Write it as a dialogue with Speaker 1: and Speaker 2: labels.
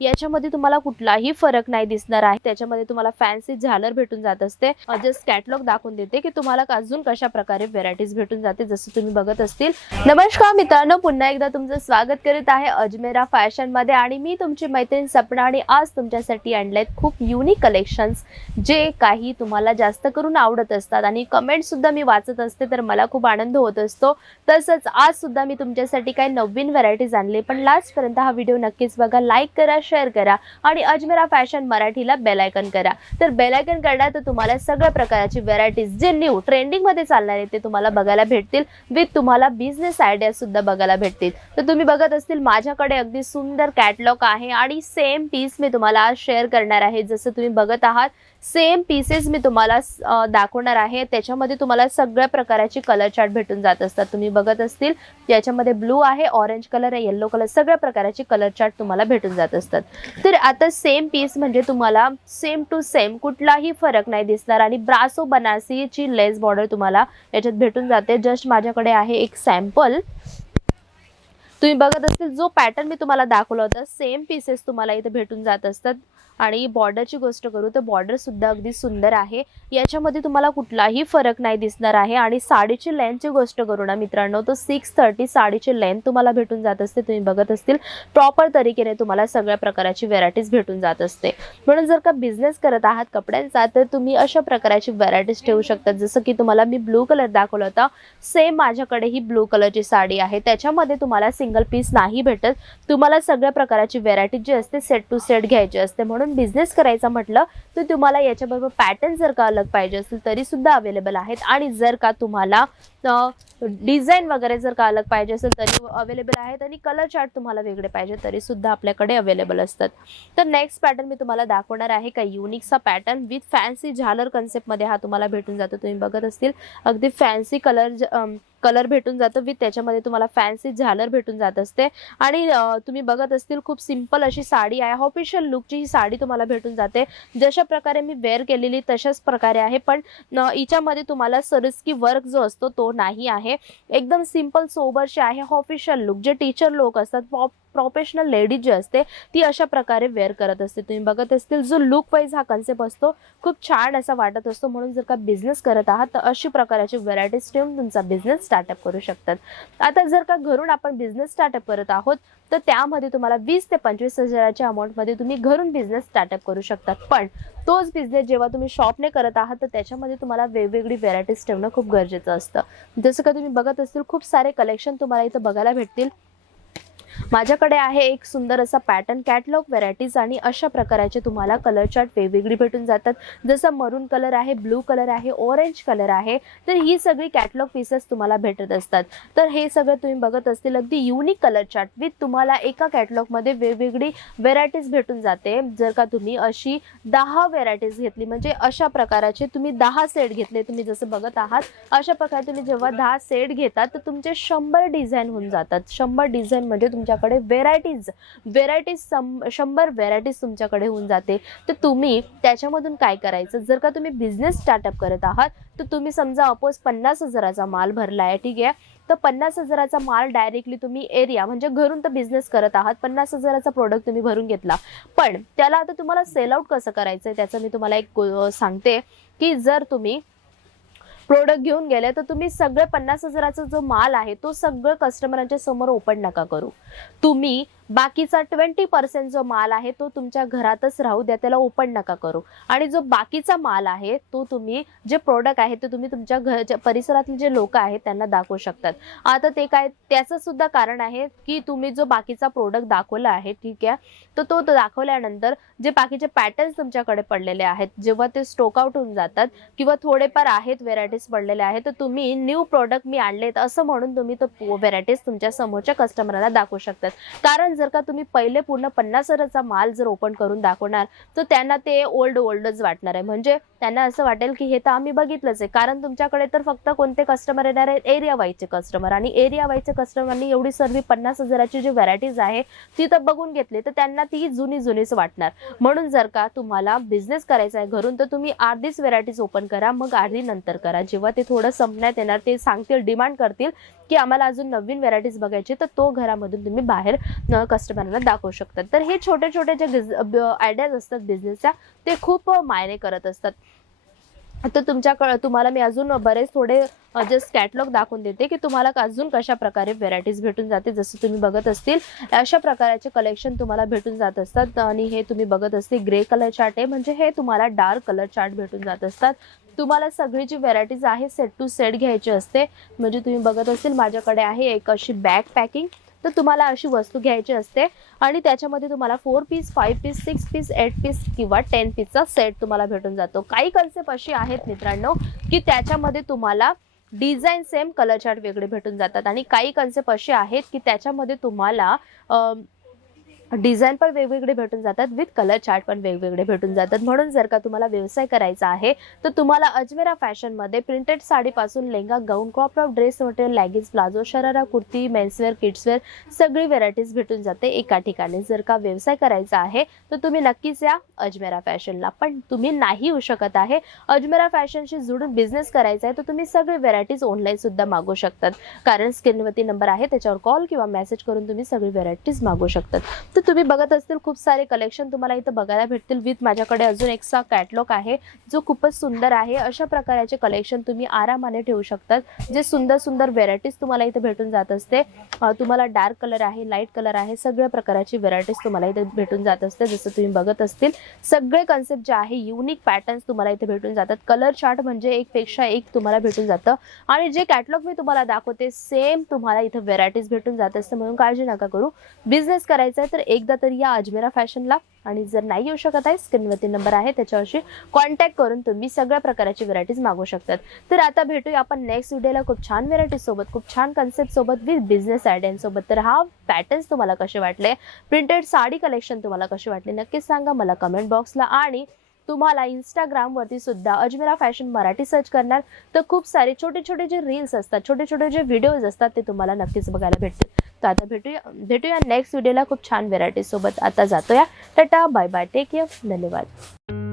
Speaker 1: याच्यामध्ये तुम्हाला कुठलाही फरक नाही दिसणार आहे. त्याच्यामध्ये तुम्हाला फॅन्सी झालर भेटून जात असते. जस्ट कॅटलॉग दाखवून देते की तुम्हाला अजून कशा प्रकारे व्हेरायटीज भेटून जाते जसं तुम्ही बघत असतील. नमस्कार मित्रांनो पुन्हा एकदा तुमचं स्वागत करीत आहे अजमेरा फॅशनमध्ये आणि मी तुमची मैत्रीण सपना आणि आज तुमच्यासाठी आणलेत खूप युनिक कलेक्शन्स जे काही तुम्हाला जास्त करून आवडत असतात. आणि कमेंट सुद्धा मी वाचत असते तर मला खूप आनंद होत असतो. तसंच आज सुद्धा मी तुमच्यासाठी काही नवीन व्हरायटीज आणले पण लास्ट पर्यंत हा व्हिडिओ नक्कीच बघा. लाईक करा शेअर करा आणि अजमेरा फॅशन मराठीला बेलायकन करा. तर बेलायकन करणार तर तुम्हाला सगळ्या प्रकारची व्हरायटीज जे न्यू ट्रेंडिंगमध्ये चालणार आहे ते तुम्हाला बघायला भेटतील. विथ तुम्हाला बिझनेस आयडिया सुद्धा बघायला भेटतील. तर तुम्ही बघत असतील माझ्याकडे अगदी सुंदर कॅटलॉग आहे आणि सेम पीस मी तुम्हाला आज शेअर करणार आहे. जसं तुम्ही बघत आहात सेम पीसेस मी तुम्हाला दाखवणार आहे. त्याच्यामध्ये तुम्हाला सगळ्या प्रकाराची कलर चार्ट भेटून जात असतात. तुम्ही बघत असतील याच्यामध्ये ब्लू आहे ऑरेंज कलर आहे येल्लो कलर सगळ्या प्रकाराची कलर चार्ट तुम्हाला भेटून जात असतात. तर आता सेम पीस म्हणजे तुम्हाला सेम टू सेम कुठलाही फरक नाही दिसणार आणि ब्रासो बनासीची लेस बॉर्डर तुम्हाला याच्यात भेटून जाते. जस्ट माझ्याकडे आहे एक सॅम्पल तुम्ही बघत असतील जो पॅटर्न मी तुम्हाला दाखवला होता सेम पीसेस तुम्हाला इथे भेटून जात असतात. आणि बॉर्डरची गोष्ट करू तर बॉर्डर सुद्धा अगदी सुंदर आहे. याच्यामध्ये तुम्हाला कुठलाही फरक नाही दिसणार आहे. आणि साडीची लेंथची गोष्ट करू ना मित्रांनो तर सिक्स थर्टी साडीची लेंथ तुम्हाला भेटून जात असते. तुम्ही बघत असतील प्रॉपर तरीकेने तुम्हाला सगळ्या प्रकारची व्हेरायटीज भेटून जात असते. म्हणून जर का बिझनेस करत आहात कपड्यांचा तर तुम्ही अशा प्रकारची व्हरायटीज ठेवू शकता. जसं की तुम्हाला मी ब्लू कलर दाखवला होता सेम माझ्याकडे ही ब्लू कलरची साडी आहे. त्याच्यामध्ये तुम्हाला सिंगल पीस नाही भेटत. तुम्हाला सगळ्या प्रकारची व्हेरायटी जी असते सेट टू सेट घ्यायची असते. म्हणून बिझनेस करायचा म्हटलं तर तुम्हाला याच्याबरोबर पॅटर्न जर का अलग पाहिजे असेल तरी सुद्धा अवेलेबल आहेत. आणि जर का तुम्हाला डिझाईन वगैरे जर का अलग पाहिजे असेल तरी अवेलेबल आहेत आणि कलर चार्ट तुम्हाला वेगळे पाहिजे तरी सुद्धा आपल्याकडे अवेलेबल असतात. तर नेक्स्ट पॅटर्न मी तुम्हाला दाखवणार आहे का युनिकचा पॅटर्न विथ फॅन्सी झालर कन्सेप्टमध्ये हा तुम्हाला भेटून जातो. तुम्ही बघत असतील अगदी फॅन्सी कलर कलर भेटून जातो विथ त्याच्यामध्ये तुम्हाला फॅन्सी झालर भेटून जात असते. आणि तुम्ही बघत असतील खूप सिंपल अशी साडी आहे ऑफिशियल लुकची ही साडी तुम्हाला भेटून जाते. जशा प्रकारे मी वेअर केलेली तशाच प्रकारे आहे पण हिच्यामध्ये तुम्हाला सरस्की वर्क जो असतो तो नाही आहे. एकदम सिंपल सोबरचे आहे. ऑफिशियल लुक जे टीचर लोक असतात पॉप प्रोफेशनल लेडीज जी असते ती अशा प्रकारे वेअर करत असते. तुम्ही बघत असतील जो लुक वाईज हा कन्सेप्ट असतो खूप छान असा वाटत असतो. म्हणून जर का बिझनेस करत आहात तर अशी प्रकारची व्हरायटीज ठेवून तुमचा बिझनेस स्टार्टअप करू शकतात. आता जर का घरून आपण बिझनेस स्टार्टअप करत आहोत तर त्यामध्ये तुम्हाला वीस ते पंचवीस हजाराच्या अमाऊंटमध्ये तुम्ही घरून बिझनेस स्टार्टअप करू शकतात. पण तोच बिझनेस जेव्हा तुम्ही शॉपने करत आहात तर त्याच्यामध्ये तुम्हाला वेगवेगळी व्हेरायटीज ठेवणं खूप गरजेचं असतं. जसं का तुम्ही बघत असतील खूप सारे कलेक्शन तुम्हाला इथं बघायला भेटतील. माझ्याकडे आहे एक सुंदर असा पॅटर्न कॅटलॉग व्हेरायटीज आणि अशा प्रकाराचे तुम्हाला कलर चार्ट वेगवेगळी भेटून जातात. जसं मरून कलर आहे ब्लू कलर आहे ऑरेंज कलर आहे तर ही सगळी कॅटलॉग पीसेस तुम्हाला भेटत असतात. तर हे सगळं तुम्ही बघत असतील अगदी युनिक कलर चार्ट विथ तुम्हाला एका कॅटलॉगमध्ये वेगवेगळी व्हेरायटीज भेटून जाते. जर का तुम्ही अशी दहा व्हेरायटीज घेतली म्हणजे अशा प्रकाराचे तुम्ही दहा सेट घेतले तुम्ही जसं बघत आहात अशा प्रकारे तुम्ही जेव्हा दहा सेट घेतात तर तुमचे शंभर डिझाईन होऊन जातात. शंभर डिझाईन म्हणजे तुमच्याकडे व्हेरायटीज व्हेरायटीज शंभर व्हेरायटीज तुमच्याकडे होऊन जाते. तर तुम्ही त्याच्यामधून काय करायचं? जर का तुम्ही बिझनेस स्टार्टअप करत आहात तर तुम्ही समजा अपोज पन्नास हजाराचा माल भरला आहे ठीक आहे? तर पन्नास हजाराचा माल डायरेक्टली तुम्ही एरिया म्हणजे घरून तर बिझनेस करत आहात पन्नास हजाराचा प्रोडक्ट तुम्ही भरून घेतला. पण त्याला आता तुम्हाला सेल आउट कसं करायचं आहे त्याचं मी तुम्हाला एक सांगते की जर तुम्ही प्रोडक्ट घेऊन गेले तर तुम्ही सगळे पन्नास हजाराचा जो माल आहे तो सगळं कस्टमरांच्या समोर ओपन नका करू. तुम्ही बाकीचा ट्वेंटी पर्सेंट जो माल आहे तो तुमच्या घरातच राहू द्या त्याला ओपन नका करू. आणि जो बाकीचा माल आहे तो तुम्ही जे प्रोडक्ट आहे ते तुम्ही तुमच्या घरच्या परिसरातले जे लोक आहेत त्यांना दाखवू शकतात. आता ते काय त्याचं सुद्धा कारण आहे की तुम्ही जो बाकीचा प्रोडक्ट दाखवला आहे ठीक आहे तर तो तो दाखवल्यानंतर जे बाकीचे पॅटर्न्स तुमच्याकडे पडलेले आहेत जेव्हा ते स्टोक आउट होऊन जातात किंवा थोडेफार आहेत व्हेरायटीज पडलेले आहेत तर तुम्ही न्यू प्रोडक्ट मी आणलेत असं म्हणून तुम्ही तो व्हेरायटीज तुमच्या समोरच्या कस्टमरला दाखवू शकतात. कारण जर का तुम्ही पहिले पूर्ण पन्नास हजाराचा माल जर ओपन करून दाखवणार तर त्यांना ते ओल्ड ओल्डच वाटणार आहे. म्हणजे त्यांना असं वाटेल की हे तर आम्ही बघितलंच आहे. कारण तुमच्याकडे तर फक्त कोणते कस्टमर येणार आहेत? एरिया वाईजचे कस्टमर आणि एरिया वाईजच्या कस्टमरनी एवढी सर्व पन्नास हजाराची जी व्हरायटीज आहे ती तर बघून घेतली तर त्यांना ती जुनी जुनीच वाटणार. म्हणून जर का तुम्हाला बिझनेस करायचा आहे घरून तर तुम्ही अर्धीच व्हरायटीज ओपन करा मग अर्धी नंतर करा. जेव्हा ते थोडं संपण्यात येणार ते सांगतील डिमांड करतील की आम्हाला अजून नवीन व्हेरायटीज बघायची तर तो घरामधून तुम्ही बाहेर कस्टमरला दाखवू शकतात तर हे छोटे छोटे जे आयडियाज असतात बिझनेसच्या ते खूप मायने करत असतात. तर तुमच्याकडं तुम्हाला मी अजून बरेच थोडे जस्ट कॅटलॉग दाखवून देते की तुम्हाला अजून कशा प्रकारे व्हेरायटीज भेटून जाते. जसं तुम्ही बघत असतील अशा प्रकारचे कलेक्शन तुम्हाला भेटून जात असतात. आणि हे तुम्ही बघत असतील ग्रे कलर चार्ट आहे. म्हणजे हे तुम्हाला डार्क कलर चार्ट भेटून जात असतात. तुम्हाला सगळी जी व्हेरायटीज आहे सेट टू सेट घ्यायची असते. म्हणजे तुम्ही बघत असतील माझ्याकडे आहे एक अशी बॅग पॅकिंग तर तुम्हाला अशी वस्तू घ्यायची असते आणि त्याच्यामध्ये तुम्हाला four piece five piece six piece eight piece किंवा टेन पीसचा सेट तुम्हाला भेटून जातो. काही कन्सेप्ट अशी आहेत मित्रांनो की त्याच्यामध्ये तुम्हाला डिझाईन सेम कलर चार्ट वेगळे भेटून जातात. आणि काही कन्सेप्ट असे आहेत की त्याच्यामध्ये तुम्हाला डिझाईन पण वेगवेगळे भेटून जातात विथ कलर चार्ट पण वेगवेगळे भेटून जातात. म्हणून जर का तुम्हाला व्यवसाय करायचा आहे तर तुम्हाला अजमेरा फॅशनमध्ये printed साडीपासून lehenga gown crop top dress material leggings palazzo sharara kurti menswear kidswear सगळी व्हेरायटीज भेटून जाते एका ठिकाणी. जर का व्यवसाय करायचा आहे तर तुम्ही नक्कीच या अजमेरा फॅशनला. पण तुम्ही नाही येऊ शकत आहे. अजमेरा फॅशनशी जुडून बिझनेस करायचा आहे तर तुम्ही सगळे व्हेरायटीज ऑनलाईन सुद्धा मागू शकतात. कारण स्क्रीनवरती नंबर आहे त्याच्यावर कॉल किंवा मेसेज करून तुम्ही सगळी व्हेरायटीज मागू शकतात. तर तुम्ही बघत असतील खूप सारे कलेक्शन तुम्हाला इथं बघायला भेटतील. विथ माझ्याकडे अजून एकसा कॅटलॉग आहे जो खूपच सुंदर आहे. अशा प्रकारचे कलेक्शन तुम्ही आरामाने ठेवू शकतात. जे सुंदर सुंदर व्हेरायटीज तुम्हाला इथे भेटून जात असते. तुम्हाला डार्क कलर आहे लाइट कलर आहे सगळ्या प्रकारची व्हेरायटीज तुम्हाला इथे भेटून जात असते जसं तुम्ही बघत असतील. सगळे कन्सेप्ट जे आहे युनिक पॅटर्न्स तुम्हाला इथे भेटून जातात. कलर चार्ट म्हणजे एक पेक्षा एक तुम्हाला भेटून जातं. आणि जे कॅटलॉग मी तुम्हाला दाखवते सेम तुम्हाला इथे व्हेरायटीज भेटून जात असते. म्हणून काळजी नका करू. बिझनेस करायचा आहे तर एकदा तरी या अजमेरा फॅशनला. आणि जर नाही येऊ शकत आहे स्क्रीनवरती नंबर आहे त्याच्यावरशी कॉन्टॅक्ट करून तुम्ही सगळ्या प्रकारची व्हेरायटीज मागू शकतात. तर आता भेटूया आपण नेक्स्ट व्हिडिओला खूप छान व्हेरायटी सोबत खूप छान कन्सेप्ट सोबत विथ बिझनेस आयडियांसोबत तर हा पॅटर्न्स तुम्हाला कसे वाटले? प्रिंटेड साडी कलेक्शन तुम्हाला कसे वाटले? नक्कीच सांगा मला कमेंट बॉक्सला आणि तुम्हाला इंस्टाग्रामवरती सुद्धा अजमेरा फॅशन मराठी सर्च करणार. तर खूप सारे छोटे छोटे जे रील्स असतात छोटे छोटे जे व्हिडिओज असतात ते तुम्हाला नक्कीच बघायला भेटतील. तर आता भेटूया भेटूया नेक्स्ट व्हिडिओला खूप छान व्हेरायटी सोबत. आता जातोया. Tata bye bye take care धन्यवाद.